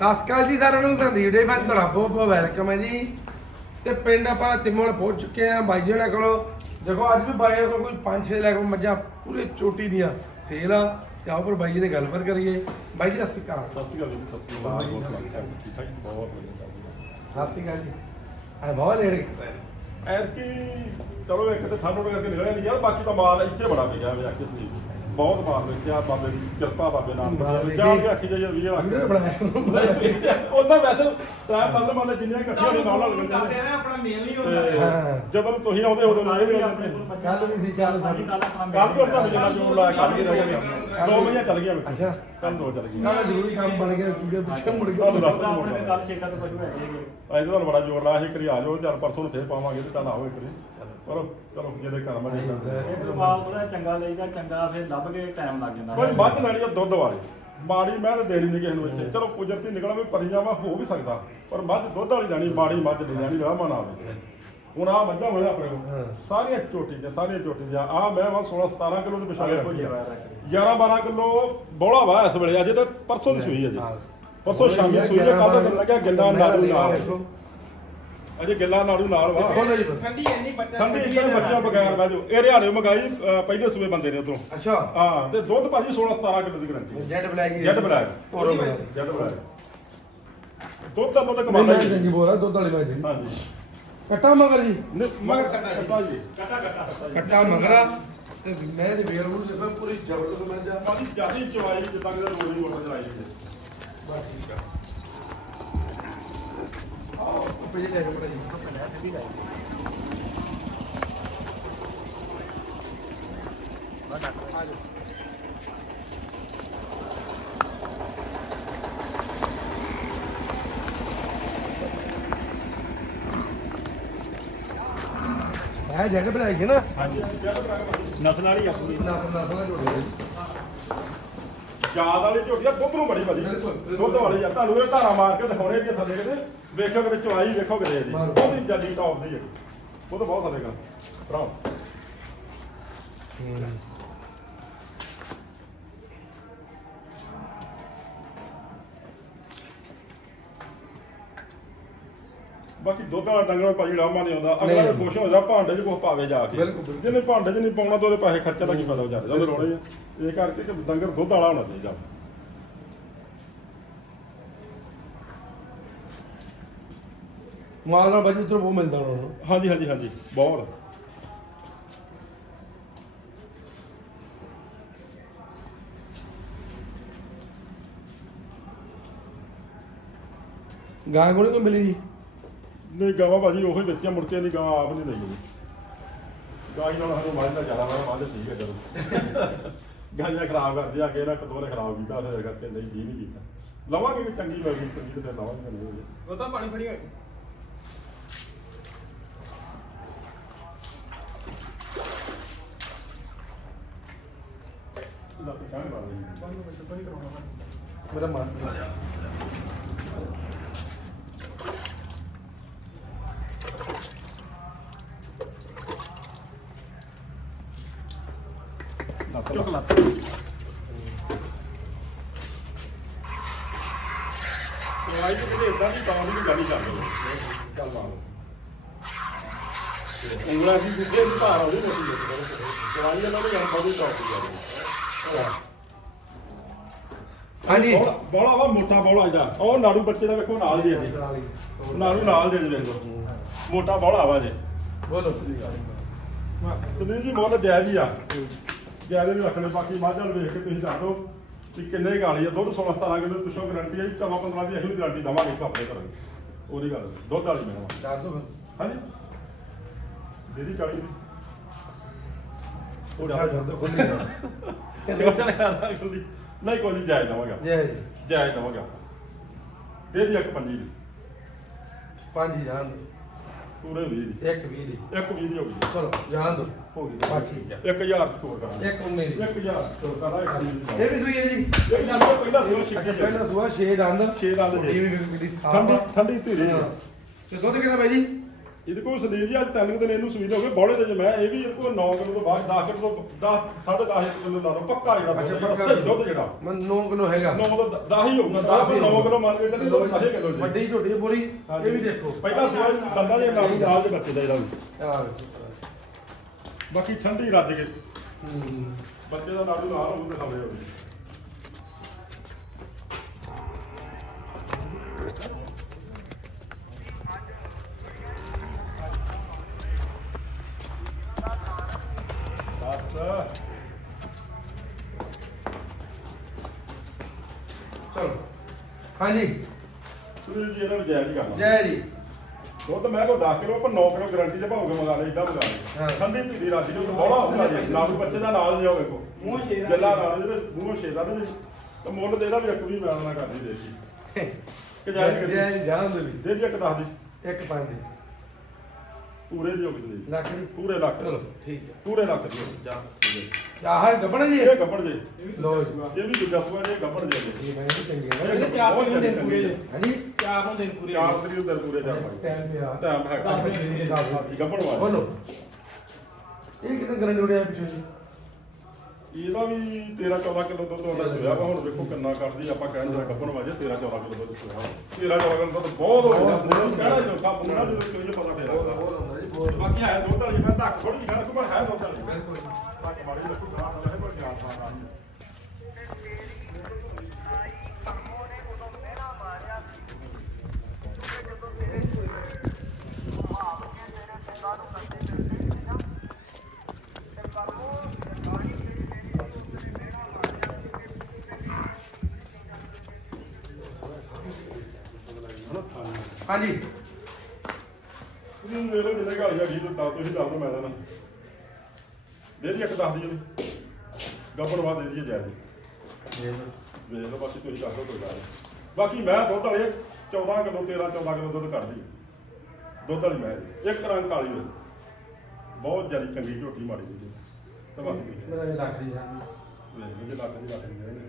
ਸਤਿ ਸ਼੍ਰੀ ਅਕਾਲ ਜੀ ਸਾਰਿਆਂ ਨੂੰ ਸੰਦੀਪ ਡੇ ਫਨ ਤੁਹਾਡਾ ਬਹੁਤ ਬਹੁਤ ਵੈਲਕਮ ਹੈ ਜੀ। ਤੇ ਪਿੰਡ ਆਪਾਂ ਤਿਮੋਲ ਪਹੁੰਚ ਚੁੱਕੇ ਆ ਬਾਈ ਜੀ ਹੋਣਾ ਕੋਲੋਂ। ਦੇਖੋ ਅੱਜ ਵੀ ਬਾਈ ਕੋਲ ਕੋਈ 5-6 ਲੱਖ ਮੱਝਾਂ ਪੂਰੇ ਚੋਟੀ ਦੀਆਂ ਸੇਲ ਆ। ਤੇ ਆਓ ਫਿਰ ਬਾਈ ਜੀ ਨੇ ਗੱਲਬਾਤ ਕਰੀਏ। ਬਾਈ ਜੀ ਸਤਿ ਸ਼੍ਰੀ ਅਕਾਲ। ਸਤਿ ਸ਼੍ਰੀ ਅਕਾਲ ਜੀ ਸਤਿ ਸ਼੍ਰੀ ਅਕਾਲ। ਬਹੁਤ ਠੀਕ ਠਾਕ ਬਹੁਤ ਵਧੀਆ ਸਤਿ ਸ਼੍ਰੀ ਅਕਾਲ। ਜੀ। ਆ ਬਹੁਤ ਲੇਟ ਕੀਤਾ ਐਰ ਕੀ ਚਲੋ ਇੱਕ ਤੇ ਠੰਡ ਕਰਕੇ ਨਿਕਲਿਆ ਨਹੀਂ ਯਾਰ ਬਾਕੀ ਤਾਂ ਮਾਲ ਇੱਥੇ ਬੜਾ ਪਿਆ ਆਖੇ ਸੀ ਬਹੁਤ ਮਾਲ ਵੇਚਿਆ ਬਾਬੇ ਦੀ ਕਿਰਪਾ ਬਾਬੇ ਨਾਨਕ ਵੇਖੀ। ਜਾ ਕੇ ਆਖੀ ਜਾਈਏ ਵੀ ਇਹ ਵੀਡੀਓ ਆਖੀ ਬਣਾਇਆ ਉਹਦਾ ਵੈਸੇ ਤਾਂ ਫਸਲ ਮਾਲੇ ਜਿੰਨੀਆਂ ਇਕੱਠੀਆਂ ਨੇ ਨਾਲ ਲੱਗਦੇ ਨੇ ਆਪਣਾ ਮੇਲ ਹੀ ਤੇ ਹੁੰਦਾ ਹਾਂ। ਜਦੋਂ ਤੁਸੀਂ ਆਉਂਦੇ ਉਦੋਂ ਨਾਲ ਵੀ ਆਉਂਦੇ ਕੱਲ ਵੀ ਸੀ ਚੱਲ ਸਾਡੀ। ਕੱਲ ਵੀ ਉਹਦਾ ਜਿੰਨਾ ਜੋਰ ਲਾਇਆ ਕੱਲ ਵੀ ਰਹਿ ਗਿਆ। ਦੋ ਮਹੀਨੇ ਚੱਲ ਗਿਆ ਅੱਛਾ। ਕੱਲ ਦੋ ਚੱਲ ਗਈਆਂ ਕੱਲ ਜ਼ਰੂਰੀ ਕੰਮ ਬਣ ਗਿਆ ਦੂਜੇ ਪਿੱਛੇ ਮੁੜ ਤੁਹਾਨੂੰ ਗਿਆ ਮੁੜ ਕੱਲ ਛੇਕਾ ਤੋਂ ਪਸ਼ੂ ਹੈਗੇ। ਅੱਜ ਤੁਹਾਨੂੰ ਬੜਾ ਜ਼ੋਰ ਲਾਇਆ ਸੀ ਕਰੀ ਆ ਜਾਓ ਚੱਲ ਪਰਸੋਂ ਨੂੰ ਫੇਰ ਪਾਵਾਂਗੇ ਤੇ ਚੱਲ ਆਓ ਇੱਕ ਵਾਰੀ। ਚਲੋ। ਚਲੋ ਜਿਹਦੇ ਆ ਜੀ ਇਹ ਦਰਬਾਰ ਥੋੜਾ ਚੰਗਾ ਲਈਦਾ ਚੰਗਾ ਫਿਰ ਲੱਭ ਕੇ ਟਾਈਮ ਲੱਗ ਜਾਂਦਾ। ਕੋਈ ਮੱਝ ਲੈਣੀ ਆ ਦੁੱਧ ਵਾਲੀ। ਮਾੜੀ ਮੈਂ ਤਾਂ ਦੇਣੀ ਨਹੀਂ ਕਿਸੇ ਨੂੰ ਇੱਥੇ। ਚਲੋ ਕੁਦਰਤੀ ਨਿਕਲ ਵੀ ਪਰੀਆਂ ਵਾ ਹੋ ਵੀ ਸਕਦਾ। ਪਰ ਮੱਝ ਦੁੱਧ ਵਾਲੀ ਲੈਣੀ ਮਾੜੀ ਮੱਝ ਨਹੀਂ ਲੈਣੀ ਰਾਮਾ ਨਾ ਆਵੇ ਹੁਣ ਆ ਮੱਝਾਂ ਹੋਇਆ ਆਪਣੇ ਕੋਲ। ਸਾਰੀਆਂ ਚੋਟੀ ਦੀਆਂ ਸਾਰੀਆਂ ਚੋਟੀ ਦੀਆਂ। ਆ ਮੈਂ ਵਾ 16 17 ਕਿਲੋ ਦੇ ਵਿਸ਼ਾਲੇ ਹੋਈ 11 12 ਕਿਲੋ। ਬੋਲਾ ਵਾ ਇਸ ਵੇਲੇ। ਅਜੇ ਤਾਂ ਪਰਸੋਂ ਦੀ ਸੂਈ ਅਜੇ ਪਰਸੋਂ ਸ਼ਾਮੀ ਸੂਈ ਹੈ ਕੱਲ ਤਾਂ ਲੱਗਿਆ ਗਿੱਲਾ ਨਾੜੂ ਨਾਲ। ਅਜੇ ਗਿੱਲਾ ਨਾੜੂ ਨਾਲ ਵਾ। ਠੰਡੀ ਇੰਨੀ ਬੱਚਾ ਠੰਡੀ ਇੱਧਰ ਬੱਚਿਆਂ ਬਗੈਰ ਬਹਿ ਜਾਓ। ਇਹ ਰਿਹਾਣੇ ਮਗਾਈ ਪਹਿਲੇ ਸੂਏ ਬੰਦੇ ਨੇ ਉਧਰੋਂ। ਅੱਛਾ। ਹਾਂ ਤੇ ਦੁੱਧ ਭਾਜੀ 16 17 ਕਿਲੋ ਦੀ guarantee. Jet black jet black. ਤੋਰੋ Z black. ਦੁੱਧ ਤਾਂ ਮੁੱਦ ਕਮਾਲ ਕਮਾਲ ਚੰਗੀ ਬੋਲ ਆ। ਦੁੱਧ ਵਾਲੀ ਬਾਈ ਜੀ ਹਾਂਜੀ। ਕੱਟਾ ਮਗਰ ਜੀ। ਮੈਂ ਕੱਟਾ ਜੀ। ਕੱਟਾ ਮਗਰਾ ਤੇ ਮੈਂ ਤੇ ਵੇਰ ਨੂੰ ਜਿਵੇਂ ਪੂਰੀ ਜ਼ਬਰਦਸਤ ਮਿਲ ਜਾ ਭਾਜੀ ਜਿਆਦੀ ਚਵਾਈ ਜਿੱਦਾਂ ਕਿ ਰੋਜ਼ ਦੀ ਮੋਟਰ ਚਲਾਈ ਜਾਂਦੇ ਬਸ ਠੀਕ ਆ। ਆਓ ਉੱਪਰ ਜੇ ਲੈ ਕੇ ਬੜਾ ਜੀ ਹੈ ਜਗ੍ਹਾ ਬਣਾਈ ਸੀ ਨਾ? ਹਾਂਜੀ। ਨਸਲ ਵਾਲੀ ਆ ਪੂਰੀ। ਨਸਲ ਨਸਲ ਜੋੜੀ ਜਾਦ ਵਾਲੀ ਝੋਟੀ ਆ ਦੁੱਧ ਨੂੰ ਬੜੀ ਬਿਲਕੁਲ। ਦੁੱਧ ਵਾਲੀ ਆ। ਤੁਹਾਨੂੰ ਇਹ ਧਾਰਾ ਮਾਰ ਕੇ ਦਿਖਾਉਣੇ ਕਿ ਥੱਲੇ ਕਿਤੇ। ਵੇਖੋ ਕਿਤੇ ਚਵਾਈ ਵੇਖੋ ਕਿਤੇ ਇਹਦੀ। ਮਾਰੋ। ਉਹਦੀ ਜੱਦੀ ਟੌਪ ਦੀ ਹੈ ਉਹ ਤਾਂ ਬਹੁਤ ਥੱਲੇ ਗਾ ਭਰਾ ਬਾਕੀ ਦੁੱਧ ਵਾਲਾ ਡੰਗਰ ਭਾਜੀ ਰਾਮਾ ਨਹੀਂ ਆਉਂਦਾ। ਅਗਲਾ। ਵੀ ਖੁਸ਼ ਹੋ ਜਾ ਭਾਂਡੇ 'ਚ ਕੁਝ ਪਾਵੇ ਜਾ ਕੇ। ਜਿਹਨੇ ਭਾਂਡੇ 'ਚ ਨਹੀਂ ਪਾਉਣਾ ਤਾਂ ਉਹਦੇ ਪੈਸੇ ਖਰਚਾ ਦਾ ਕੀ ਫਾਇਦਾ ਵਿਚਾਰੇ ਉਹਦੇ ਰੋਣੇ ਆ। ਇਹ ਕਰਕੇ ਕਿ ਡੰਗਰ ਦੁੱਧ ਵਾਲਾ ਹੋਣਾ ਚਾਹੀਦਾ। ਮਾਲ ਨਾਲ ਬਾਜੀ ਉਧਰ ਉਹ ਮਿਲਦਾ ਉਹਨਾਂ ਨੂੰ। ਹਾਂਜੀ ਹਾਂਜੀ ਹਾਂਜੀ। ਬਹੁਤ। ਗਾਂ ਕੋਲ ਨਹੀਂ ਮਿਲੀ ਜੀ? ਨਹੀਂ ਗਾਵਾਂ ਭਾਜੀ ਉਹੀ ਵੇਚੀਆਂ ਮੁੜ ਕੇ ਨਹੀਂ ਗਾਵਾਂ ਆਪ ਨਹੀਂ ਲਈ ਗਾਈ ਨਾਲ ਸਾਨੂੰ ਮਾਝ ਦਾ ਜ਼ਿਆਦਾ ਵਾ ਮਾਝ ਠੀਕ ਹੈ ਚਲੋ ਗਾਈਆਂ ਖਰਾਬ ਕਰਦੀ ਆ ਕੇ ਨਾ ਕਦੋਂ ਨੇ ਖਰਾਬ ਕੀਤਾ ਫਿਰ ਕਰਕੇ ਨਹੀਂ ਜੀ ਨਹੀਂ ਕੀਤਾ। ਲਵਾਂਗੇ ਵੀ ਚੰਗੀ ਲੱਗੀ ਚੰਗੀ ਤੇ ਲਵਾਂਗੇ ਨਹੀਂ ਉਹ ਤਾਂ ਪਾਣੀ ਫੜੀ ਹੋਈ। ਲੱਤ ਚਾਹ ਮਾਰ ਲਈ। ਮੇਰਾ ਮਾਰ ਲੱਤ ਚੁੱਕ ਲੱਤ ਦਵਾਈ ਤੇ ਕਿਤੇ ਇਦਾਂ ਦੀ ਤਾਂ ਦੀ ਗੱਲ ਹੀ ਚੱਲ ਰਹੀ ਚੱਲ ਮਾਰੋ ਉਂਗਲਾਂ ਦੀ ਦੀ ਆਉਂਦੀ ਮੋਟੀ ਦੇ ਬਹੁਤ ਹੀ ਦੀ ਹਾਂਜੀ। ਬੋਲਾ ਵਾ ਮੋਟਾ ਬੋਲਾ ਇਹਦਾ ਉਹ ਨਾੜੂ ਬੱਚੇ ਦਾ ਵੇਖੋ ਨਾਲ ਦੇ ਜੀ। ਨਾੜੂ ਨਾਲ ਦੇ ਦੇ ਵੇਖੋ ਮੋਟਾ ਬੋਲਾ ਵਾ ਜੇ। ਬੋਲੋ ਸੁਨੀਲ ਜੀ ਮੁੱਲ ਜਾਇਜ਼ ਹੀ ਆ। ਜਾਇਜ਼ ਵੀ ਰੱਖਣੇ ਬਾਕੀ ਮਾਝਾਂ ਨੂੰ ਵੇਖ ਕੇ ਤੁਸੀਂ ਦੱਸ ਦਿਓ ਕਿ ਕਿੰਨੇ ਗਾਲੀ ਆ। ਦੁੱਧ 16 17 ਕਿਲੋ ਪਿੱਛੋਂ ਗਰੰਟੀ ਹੈ 14 15 ਦੀ ਅਸੀਂ ਗਰੰਟੀ ਦਵਾਂਗੇ ਆਪਣੇ ਘਰ ਉਹਦੀ ਗੱਲ ਦੁੱਧ ਵਾਲੀ ਮੈਂ ਦੱਸ ਦੋ ਫਿਰ। ਹਾਂਜੀ। ਦੇਦੀ 40 ਦੀ। ਉਹ ਛੱਡ ਛੱਡ ਖੁੱਲੀ ਨਹੀਂ ਕੋਈ ਨਹੀਂ ਜਾਇਜ਼ ਦਵਾਂਗਾ ਜੈ ਜੀ ਜਾਇਜ਼ ਦਵਾਂਗਾ ਦੇ ਦੀ ਇੱਕ ਪੰਜੀ ਦੀ। ਪੰਜ ਹੀ ਜਾਣ ਪੂਰੇ 20 ਦੀ। ਇੱਕ 20 ਦੀ। ਇੱਕ 20 ਦੀ ਹੋ ਗਈ। ਚਲੋ ਜਾਣ ਦੋ ਹੋ ਗਈ। ਹੈ 1000 ਸਕੋਰ ਕਰਾਂਗੇ। ਇੱਕ ਉਨੇ ਦੀ। 1000 ਸਕੋਰ ਕਰਾਂਗੇ। ਇਹ ਵੀ ਸੂਈ ਹੈ ਜੀ। ਇਹ ਨਾਲ ਪਹਿਲਾਂ ਸੋਚ ਅੱਛਾ ਪਹਿਲਾਂ ਸੂਆ 6 ਦੰਦ ਛੇ ਦੰਦ ਜੀ। ਠੰਡੀ ਠੰਡੀ ਧੀਰੇ। ਹਾਂ। ਤੇ ਦੁੱਧ ਕਿੰਨਾ ਬਾਈ ਜੀ? ਇਹਦੇ ਕੋਲ ਸੰਦੀਪ ਜੀ ਅੱਜ ਤਿੰਨ ਕੁ ਦਿਨ ਇਹਨੂੰ ਸੂਈ ਦੇ ਹੋ ਗਏ ਬੋਲੇ ਦੇ ਜੇ ਮੈਂ ਇਹ ਵੀ ਇਹਦੇ ਕੋਲ 9 ਕਿਲੋ ਤੋਂ ਬਾਅਦ 10 ਕਿਲੋ ਤੋਂ 10 10.5 ਕਿਲੋ ਲਾ ਲਓ ਪੱਕਾ ਜਿਹੜਾ ਅੱਛਾ, ਦੁੱਧ ਪੱਕਾ। ਸਹੀ ਦੁੱਧ ਜਿਹੜਾ। ਮੈਂ 9 ਕਿਲੋ ਹੈਗਾ। 9 ਤੋਂ 10 ਹੀ ਹੋਊਗਾ 10 ਤੋਂ 9 ਕਿਲੋ ਮੰਨ ਕੇ ਚੱਲੀ ਦੁੱਧ 10 ਕਿਲੋ ਜੀ। ਵੱਡੀ ਝੋਟੀ ਪੂਰੀ ਇਹ ਵੀ ਦੇਖੋ। ਪਹਿਲਾਂ ਸੂਆ ਦੰਦਾਂ ਦੇ ਨਾਲ ਨਾਲ ਦੇ ਬੱਚੇ ਦਾ ਜਿਹੜਾ ਵੀ। ਆਹ। ਬਾਕੀ ਠੰਡੀ ਰੱਜ ਕੇ। ਹੂੰ। ਬੱਚੇ ਦਾ ਨਾੜੂ ਲਾਲ ਹੋਊ ਤੇ ਖਾਵੇ ਹੋਵੇ ਬਸ ਚਲੋ ਹਾਂਜੀ। ਸੁਨੀਲ ਜੀ ਇਹਨਾਂ ਨੂੰ ਜਾਇਜ਼ ਹੀ ਕਰਨਾ। ਜੈ ਜੀ ਦੁੱਧ ਮੈਂ ਕੋ 10 ਕਿਲੋ ਪਰ 9 ਕਿਲੋ ਗਾਰੰਟੀ ਦੇ ਭਾਵੇਂ ਮੰਗਾ ਲੈ ਇਦਾਂ ਮੰਗਾ ਹਾਂ। ਲੈ ਠੰਡੀ ਧੀਰੀ ਰਾਜੀ ਨੂੰ ਬੋਲਾ ਹੁੰਦਾ ਜੀ। ਨਾਲੂ ਬੱਚੇ ਦਾ ਨਾਲ ਜਿਹਾ ਵੇਖੋ ਮੂੰਹ ਛੇ ਦਾ ਗੱਲਾਂ ਨਾਲ ਜਿਹਦੇ ਮੂੰਹ ਛੇਦਾ ਤੇ ਤੇ ਮੁੱਲ ਦੇ ਦਾ ਵੀ ਇੱਕ ਵੀ ਮੈਂ ਨਾ ਕਰਦੀ ਦੇਖੀ ਕਿ ਜਾਇਜ਼ ਜੈ ਕਰੀ ਜੀ ਜਾਨ ਦੇ ਵੀ ਦੇ ਜੀ ਇੱਕ ਦੱਸ ਦੀ। ਇੱਕ ਪੰਜ। ਦੀ ਪੂਰੇ ਦੀ ਹੋ ਗਈ ਜੀ ਲੱਖ ਦੀ। ਪੂਰੇ ਲੱਖ ਚਲੋ ਠੀਕ ਹੈ। ਪੂਰੇ ਲੱਖ ਦੀ ਹੋ ਗਈ। ਜਾ। ਆਹ ਹੈ ਗੱਬਣ ਜੀ। ਇਹ ਗੱਬੜ ਜੇ। ਲੋ ਜੀ ਇਹ ਵੀ ਦੂਜਾ ਸੂਆ ਜੇ ਗੱਬੜ ਜੇ। ਇਹ ਮੈਂ ਵੀ ਚੰਗੀ ਹੈ ਇਹ ਚਾਰ ਬਹੁਤ ਦਿਨ ਚੰਗੀ ਪੂਰੇ ਹੈ। ਹਾਂਜੀ ਚਾਰ ਨੂੰ ਦਿਨ ਪੂਰੇ। ਚਾਰ ਤਰੀਕ ਦੇ ਪੂਰੇ ਚਾਰ ਪਾਈ ਟਾਈਮ ਪਿਆ। ਟਾਈਮ ਹੈਗਾ। ਦਸ ਮਿੰਟ ਦਸ ਗੱਬੜ ਵਾਲਾ। ਬੋਲੋ। ਇਹ ਕਿਤੇ ਗਰੰਟੀ ਉੜਿਆ ਪਿੱਛੇ? ਜੀ ਇਹਦਾ ਵੀ 13 14 ਕਿਲੋ ਦੁੱਧ ਹੁੰਦਾ ਚੋਇਆ ਵਾ। ਹੁਣ ਵੇਖੋ ਕਿੰਨਾ ਕਰਦੀ ਆਪਾਂ ਕਹਿਣ ਦਾ ਗੱਬਣ ਵਾਜੇ 13 14 ਕਿਲੋ ਦੁੱਧ ਚੋਇਆ 13 14 ਕਿਲੋ ਦੁੱਧ ਬਹੁਤ ਹੋ ਮੁੰਡਾ ਕਹਿਣਾ ਚੌਥਾ ਮੁੰਡਾ ਜਦੋਂ ਚੋਈਏ ਪਤਾ ਫੇਰ ਬਾਕੀ ਹੈ ਦੁੱਧ ਵਾਲੀ ਮੈਂ ਧੱਕ ਥੋੜੀ ਜਿਹੀ ਹੈ ਦੁੱਧ ਵਾਲੀ ਬਿਲਕੁਲ ਧੱਕ ਮਾੜੀ ਲੱਕੂ ਖਾ ਹੈ ਪਰ ਗਿਆਨ ਪਾਣਾ ਨਹੀਂ। ਹਾਂਜੀ। ਤੁਸੀਂ ਦੱਸ ਦਿਓ ਮੈਂ ਨਾ ਦੇ ਦੀ ਇੱਕ ਦੱਸ ਦੀ ਜੀ ਗੱਬਣ ਵਾ ਦੇ ਦੀ ਜਾਇਜ਼ ਵੇਖ ਲਓ। ਬਾਕੀ ਤੁਸੀਂ ਕਰ ਦਿਓ ਕੋਈ ਗੱਲ। ਬਾਕੀ ਮੈਂ ਦੁੱਧ ਵਾਲੀ 14 ਕਿਲੋ 13 14 ਕਿਲੋ ਦੁੱਧ ਕੱਢਦੀ ਦੁੱਧ ਵਾਲੀ ਮੈਂ ਜੀ। ਇੱਕ ਰੰਗ ਕਾਲੀ ਹੋਈ ਬਹੁਤ ਜ਼ਿਆਦਾ ਚੰਗੀ ਝੋਟੀ ਮਾਰੀ ਜੀ ਤੇ ਬਾਕੀ ਮੇਰਾ ਇਹ ਲੱਖ ਦੀ ਹੈ ਵੇਖ ਲਓ ਜੇ ਲੱਖ ਦੀ ਲੱਖ ਦੀ ਦੇ ਨੇ।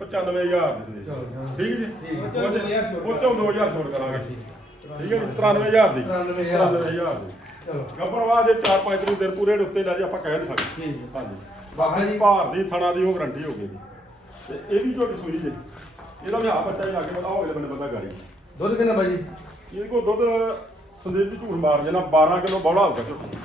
95000 ਦੀ ਦੇ ਚਲੋ, ਚਲੋ। ਠੀਕ ਜੀ? ਠੀਕ ਹੈ। ਉਹ ਚੋਂ 2000 ਛੋੜ ਉਹ ਚੋਂ 2000 ਛੋੜ ਕਰਾਂਗੇ। ਠੀਕ ਹੈ ਜੀ? 93000 ਦੀ। 93,000 93000 ਦੀ। ਚਲੋ ਗੱਬਣ ਵਾ ਜੇ 4-5 ਦਿਨ ਦਿਨ ਪੂਰੇ ਦੇ ਉੱਤੇ ਲੈ ਜੇ ਆਪਾਂ ਕਹਿ ਨਹੀਂ ਸਕਦੇ। ਠੀਕ ਹੈ ਹਾਂਜੀ। ਬਾਹਰ ਜੀ ਭਾਰ ਦੀ ਥਣਾ ਦੀ ਉਹ ਗਰੰਟੀ ਹੋ ਗਈ ਜੀ। ਤੇ ਇਹ ਵੀ ਝੋਟੀ ਸੂਈ ਜੇ। ਇਹਦਾ ਵੀ ਆ ਬੱਚਾ ਹੀ ਲੱਗੇ ਪਤਾ ਹੋਵੇ ਬੰਦੇ ਬੰਦਾ ਗਾੜੀ। ਦੁੱਧ ਕਿੰਨਾ ਬਾਜੀ ਇਹਦੇ ਕੋਲ ਦੁੱਧ ਸੰਦੀਪ ਜੀ ਝੂਠ ਮਾਰ ਜੇ ਨਾ 12 ਕਿਲੋ ਬੋਲਾ ਹੋਊਗਾ ਝੋਟੀ।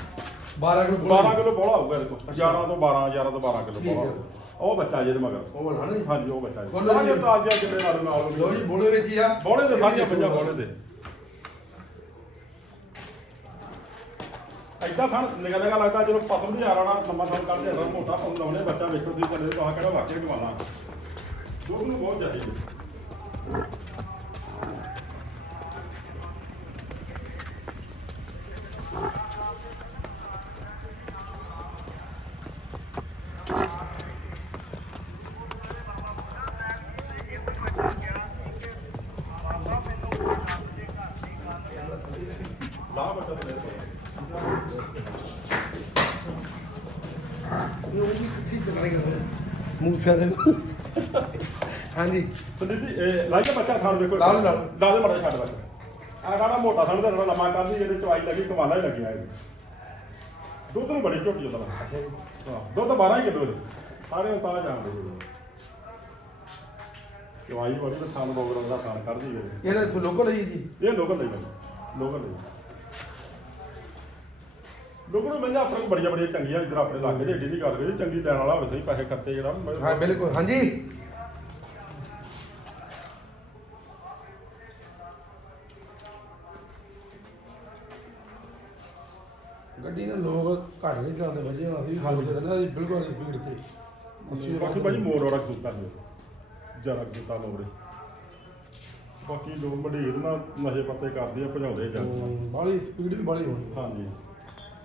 12 ਕਿਲੋ 12 ਕਿਲੋ ਬੋਲਾ ਹੋਊਗਾ ਇਹਦੇ ਕੋਲ। 11 ਤੋਂ 12 11 ਤੋਂ 12 ਕਿਲੋ ਬੋਲਾ। ਹੋਊਗਾ। ਉਹ ਬੱਚਾ ਜਿਹਦੇ ਮਗਰ। ਉਹ ਬਣਾ ਨਹੀਂ ਹਾਂਜੀ ਉਹ ਬੱਚਾ ਜੀ। ਜੀ। ਕਿੰਨੇ ਨਾਲ ਨਾਲ ਲੋ ਜੀ ਬੋਲੇ ਵਿੱਚ ਹੀ ਆ। ਬੋਲੇ ਤੇ ਸਾਰੀਆਂ ਪੰਜਾਂ ਬੋਲੇ ਤੇ। ਐਦਾਂ ਥਣ ਨਿਕਾ ਨਿਕਾ ਲੱਗਦਾ, ਜਦੋਂ ਪਤਲ ਦੀ ਯਾਰ ਆਣਾ ਲੰਮਾ ਥਣ ਕਰਦੇ ਆ ਮੋਟਾ ਪਤਲ ਲਾਉਣੇ ਬੱਚਾ ਵੇਖੋ ਤੁਸੀਂ ਚੱਲੇ ਕਹਾ ਕਿਹੜਾ ਵਾਕਿਆ ਕਮਾਲਾ ਦੁੱਧ ਨੂੰ ਬਹੁਤ ਜ਼ਿਆਦਾ ਲਾ ਬੱਚਾ ਤੇ ਮੂਸਿਆ ਦੇ ਹਾਂਜੀ। ਸੰਦੀਪ ਜੀ ਇਹ ਲਾਈਏ ਬੱਚਾ ਥਣ ਵੇਖੋ ਲਾ ਲਓ, ਲਾ ਲਓ। ਦਾਦੇ ਮੜਾ ਛੱਡ ਬੱਚਾ। ਆ ਗਾਣਾ ਮੋਟਾ ਥਣ ਦਾ ਜਿਹੜਾ ਲੰਮਾ ਕਰਦੀ ਇਹਦੇ ਚਵਾਈ ਲੱਗੀ ਕਮਾਲਾ ਹੀ ਲੱਗਿਆ ਇਹ ਦੁੱਧ ਨੂੰ ਬੜੀ ਝੋਟੀ ਹੁੰਦਾ। ਅੱਛਾ ਜੀ। ਹਾਂ ਦੁੱਧ 12 ਹੀ ਕਿਲੋ ਦੇ ਸਾਰੇ ਨੂੰ ਤਾਂ ਜਾਣਦੇ ਜੀ ਚਵਾਈ ਬੜੀ ਤਾਂ ਥਣ ਬੋਗਰਾਂ ਦਾ ਥਣ ਕੱਢਦੀ ਹੈ। ਇਹਦਾ ਇੱਥੋਂ ਲੋਕਲ ਹੈ ਜੀ ਇਹ ਲੋਕਲ ਲਈ ਲੋਕਲ ਲਈ ਲੋਕਲ ਨੂੰ ਮੈਂ ਆਪਣੇ ਕੋਲ ਬੜੀਆਂ ਬੜੀਆਂ ਚੰਗੀਆਂ ਇੱਧਰ ਆਪਣੇ ਇਲਾਕੇ 'ਚ ਏਡੀ ਨਹੀਂ ਗੱਲ ਕਰੀ ਚੰਗੀ ਲੈਣ ਵਾਲਾ ਹੋਵੇ ਸਹੀ ਪੈਸੇ ਖਰਚੇ ਜਿਹੜਾ ਹਾਂ ਬਿਲਕੁਲ ਹਾਂਜੀ। ਗੱਡੀ ਨਾਲ ਲੋਕ ਘੱਟ ਨਹੀਂ ਚਲਾਉਂਦੇ ਵਜੇ ਅਸੀਂ ਹਾਲ ਚ ਰਹਿੰਦਾ ਸੀ ਬਿਲਕੁਲ ਸਪੀਡ ਤੇ। ਅਸੀਂ ਬਾਕੀ ਭਾਜੀ ਮੋੜ ਵਾਲਾ ਕੁੱਤਾ ਜੀ ਜਰਾ ਕੁੱਤਾ ਲੋੜੇ ਬਾਕੀ ਲੋਕ ਮਢੀਰ ਨਾਲ ਨਸ਼ੇ ਪੱਤੇ ਕਰਦੇ ਆ ਭਜਾਉਂਦੇ ਜਾਂਦੇ ਬਾਲੀ ਸਪੀਡ ਵੀ ਬਾਲੀ ਹੋਣੀ ਹਾਂਜੀ।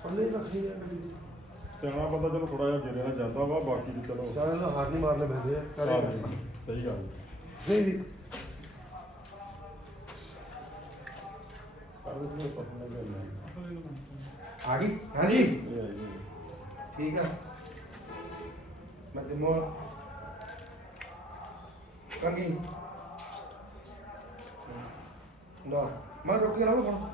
ਪੱਲੇ ਰੱਖੀ ਆ। ਗੱਡੀ ਦੀ ਸਿਆਣਾ ਬੰਦਾ ਚਲੋ ਥੋੜਾ ਜਿਹਾ ਨਾਲ ਜਾਂਦਾ ਵਾ ਬਾਕੀ ਦੀ ਚਲੋ। ਸਾਰਿਆਂ ਨੂੰ ਹਾਰ ਨਹੀਂ ਮਾਰਨੇ ਪੈਂਦੇ ਆ ਕਰੇ ਸਹੀ ਗੱਲ। ਨਹੀਂ ਜੀ ਕਰਦੇ ਤੁਹਾਨੂੰ ਪਤਾ ਲੱਗ ਜਾਂਦਾ ਆ ਗਈ? ਹਾਂਜੀ? ਇਹ ਹੈ ਜੀ। ਠੀਕ ਆ। ਮੈਂ ਤੇ ਮੋਰ ਕਰ ਗਈ। ਨਾ ਮੈਂ ਰੁਕ ਗਿਆ ਨਾ ਹੁਣ।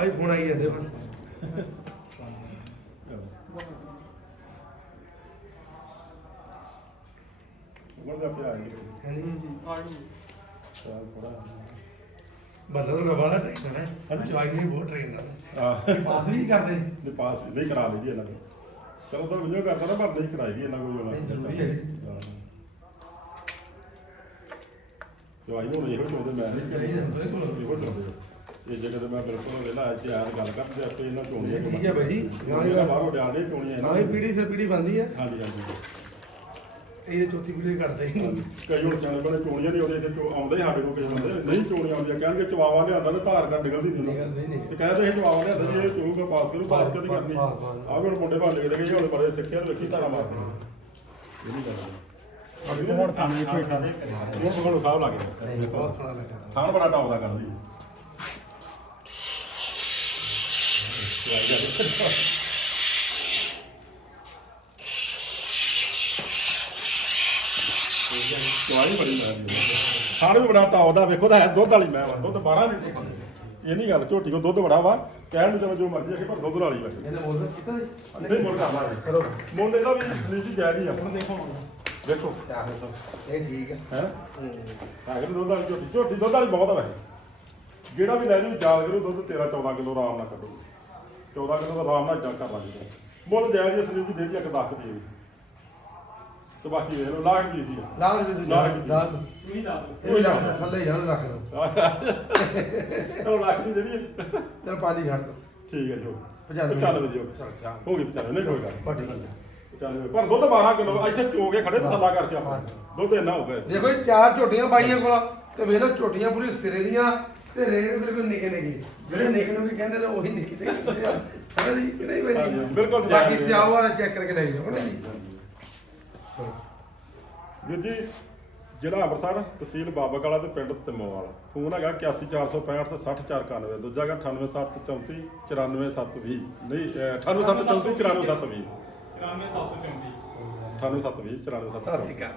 ਚਵਾਈ ਜਾਂਦੇ ਬਸ। ਉਹਦਾ ਪਿਆ ਜੀ। ਚੱਲ ਥੋੜਾ ਬੰਦਾ ਤਾਂ ਰਵਾਲਾ ਟ੍ਰੇਨਰ ਹੈ ਚਵਾਈ ਨਹੀਂ ਬਹੁਤ ਟ੍ਰੇਨਰ ਹੈ ਆ। ਬਾਤ ਵੀ ਕਰਦੇ। ਨੇ ਪਾਸ ਨਹੀਂ ਕਰਾ ਲਈ ਜੀ ਇਹਨਾਂ ਨੇ। ਚਲੋ ਤਾਂ ਵੀਡੀਓ ਕਰਦਾ ਨਾ ਪਰ ਨਹੀਂ ਕਰਾਈ ਦੀ ਇਹਨਾਂ ਕੋਲ ਨਹੀਂ, ਜ਼ਰੂਰੀ ਹੈ ਜੀ। ਜੋ ਆਈ ਹੁਣ ਇਹੋ ਚਾਹੁੰਦੇ ਮੈਂ ਨਹੀਂ ਚਾਹੀਦਾ, ਬਿਲਕੁਲ। ਇਹੋ ਚਾਹੁੰਦੇ ਤੇ ਜੇ ਕਦੇ ਮੈਂ ਬਿਲਕੁਲ ਵੇਲਾ ਇੱਥੇ ਆ ਕੇ ਗੱਲ ਕਰ ਤੇ ਆਪੇ ਇਹਨਾਂ ਚੋਣੀਆਂ ਠੀਕ ਹੈ ਭਾਈ। ਜਿਹੜਾ ਬਾਹਰੋਂ ਡਾਲਦੇ ਚੋਣੀਆਂ ਇਹਨਾਂ ਦੀ। ਨਵੀਂ ਪੀੜੀ ਸਿਰ ਪੀੜੀ ਬੰਦੀ ਹੈ। ਹਾਂਜੀ ਹਾਂਜੀ। ਇਹ ਚੌਥੀ ਪੀੜੀ ਘਟਦੇ ਹੀ ਕਈ ਹੁਣ ਚੈਨਲ ਵਾਲੇ ਚੋਣੀਆਂ ਨਹੀਂ ਆਉਂਦੇ ਇੱਥੇ ਚੋ- ਆਉਂਦੇ ਹੀ ਸਾਡੇ ਕੋਲ ਕਿਸੇ ਬੰਦੇ। ਨਹੀਂ ਚੋਣੀਆਂ ਆਉਂਦੀਆਂ ਕਹਿਣਗੇ ਚਵਾਵਾ ਲਿਆਂਦਾ ਤੇ ਧਾਰ ਕਰ ਨਿਕਲਦੀ ਨਹੀਂ ਉਹਨਾਂ ਨਿਕਲਦੀ ਨਹੀਂ। ਤੇ ਕਹਿੰਦੇ ਇਹ ਚਵਾਵਾ ਲਿਆਂਦਾ ਜੀ ਇਹ ਚੋਊਗਾ ਪਾਸ ਕਰੂ ਪਾਸ ਕਦੀ ਕਰਨੀ। ਪਾਸ, ਪਾਸ। ਆਹ ਵੀ ਹੁਣ ਮੁੰਡੇ ਭਾਂਡੇ ਦੇ ਗਏ ਹੁਣ ਬੜੇ ਸਿੱਖਿਆ ਤੇ ਵੇਖੀ ਧਾਰਾ ਮਾਰਦੀ ਇਹ ਨਹੀਂ ਗੱਲ ਅਗਲੇ ਹੁਣ ਥਾਣੇ ਤੇ ਖੇਡਾਂ ਦੇ ਉਹ ਬਗਲ ਖਾਬ ਲੱਗ ਗਿਆ। ਬਹੁਤ ਸੋਹਣਾ ਲੱਗਾ। ਥਾਣ ਬੜਾ ਟੌਪ ਦਾ ਕਰਦੀ। ਚਵਾਈ ਬੜੀ ਵੀ ਟੌਪ ਦਾ ਵੇਖੋ ਤਾਂ ਹੈ ਦੁੱਧ ਵਾਲੀ ਮੈਂ ਵਾ ਦੁੱਧ 12 ਲੀਟਰ ਇਹ ਨਹੀਂ ਗੱਲ ਝੋਟੀ ਕੋ ਦੁੱਧ ਬੜਾ ਵਾ ਕਹਿਣ ਨੂੰ ਜੋ ਮਰਜ਼ੀ ਆਖੇ ਪਰ ਦੁੱਧ ਵਾਲੀ ਲੱਗੇ। ਇਹਨੇ ਮੋਲ ਕੀਤਾ ਨਹੀਂ ਮੁੱਲ ਕਰਨਾ ਕਰੋ। ਮੁੱਲ ਇਹਦਾ ਵੀ ਨੀਤੀ ਜਾਇਜ਼ ਹੀ ਆ। ਹੁਣ ਦੇਖੋ ਦੇਖੋ। ਇਹ ਠੀਕ ਹੈ? ਹੈ। ਹੂੰ। ਦੁੱਧ ਵਾਲੀ ਝੋਟੀ? ਝੋਟੀ ਦੁੱਧ ਵਾਲੀ ਬਹੁਤ ਆ ਵੈਸੇ। ਜਿਹੜਾ ਵੀ ਲੈ ਜੂ ਯਾਦ ਕਰੋ ਦੁੱਧ 13 14 ਕਿਲੋ ਆਰਾਮ ਨਾਲ ਕੱਢੋ। 14 ਕਿਲੋ ਦਾ ਆਰਾਮ ਨਾਲ ਜਾ ਕਰ ਲਾਂਗੇ ਮੁੱਲ ਜਾਇਜ਼ ਜਿਹਾ ਸਰੀਰ ਦੀ ਦੇ ਇੱਕ ਦੱਖ ਦੇ। ਤੇ ਬਾਕੀ ਵੇਖ ਲਓ ਲਾਗ ਵੀ ਸੀ? ਲਾਗ ਵੀ ਤੁਸੀਂ ਲਾਗ ਵੀ। ਲਾਗ। ਤੁਸੀਂ ਲਾ ਦਿਓ। ਇਹ ਵੀ ਲਾਗ ਥੱਲੇ ਜਾਣ ਰੱਖ ਲਓ। ਚਲੋ ਲੱਖ ਦੀ ਦੇ ਦੀ ਤੇਰਾ ਪਾਲੀ ਛੱਡ ਠੀਕ ਹੈ ਜੋ 95 95 ਜੀ ਚਲ ਜਾ ਹੋ ਗਈ 95 ਨਹੀਂ ਕੋਈ ਗੱਲ ਪੱਟੀ ਚੱਲ ਪਰ ਦੁੱਧ 12 ਕਿਲੋ ਇੱਥੇ ਚੋ ਕੇ ਖੜੇ ਥੱਲਾ ਕਰਕੇ ਆਪਾਂ ਦੁੱਧ ਇੰਨਾ ਹੋ ਗਿਆ ਦੇਖੋ ਚਾਰ ਝੋਟੀਆਂ ਪਾਈਆਂ ਕੋਲ ਤੇ ਵੇਖ ਲਓ ਝੋਟੀਆਂ ਪੂਰੀ ਸਿਰੇ ਦੀਆਂ। ਤੇ ਰੇਟ ਬਿਲਕੁਲ ਨਿੱਕੇ ਨਿੱਕੇ ਜਿਹੜੇ ਨਿੱਕੇ ਨੂੰ ਵੀ ਕਹਿੰਦੇ ਨੇ ਉਹੀ ਨਿੱਕੇ ਤੇ ਕਹਿੰਦੇ ਆ। ਹੈ ਨਾ ਜੀ ਨਹੀਂ ਭਾਈ ਜੀ? ਬਿਲਕੁਲ ਜਾਇਜ਼ ਬਾਕੀ ਤੁਸੀਂ ਆਓ ਵਾਲਾ ਚੈੱਕ ਕਰਕੇ ਲੈ ਜਾਓ ਨਾ ਜੀ। ਚਲੋ। ਵੀਰ ਜੀ ਜ਼ਿਲ੍ਹਾ ਅੰਮ੍ਰਿਤਸਰ ਤਹਿਸੀਲ ਬਾਬਾ ਕਾਲਾ ਤੇ ਪਿੰਡ ਤਿਮੋਵਾਲ। ਫੋਨ ਹੈਗਾ 8146566491 ਦੂਜਾ ਹੈਗਾ 9874349720 ਨਹੀਂ ਅਹ, 9874349720 98734 98720 ਸਤਿ ਸ਼੍ਰੀ ਅਕਾਲ।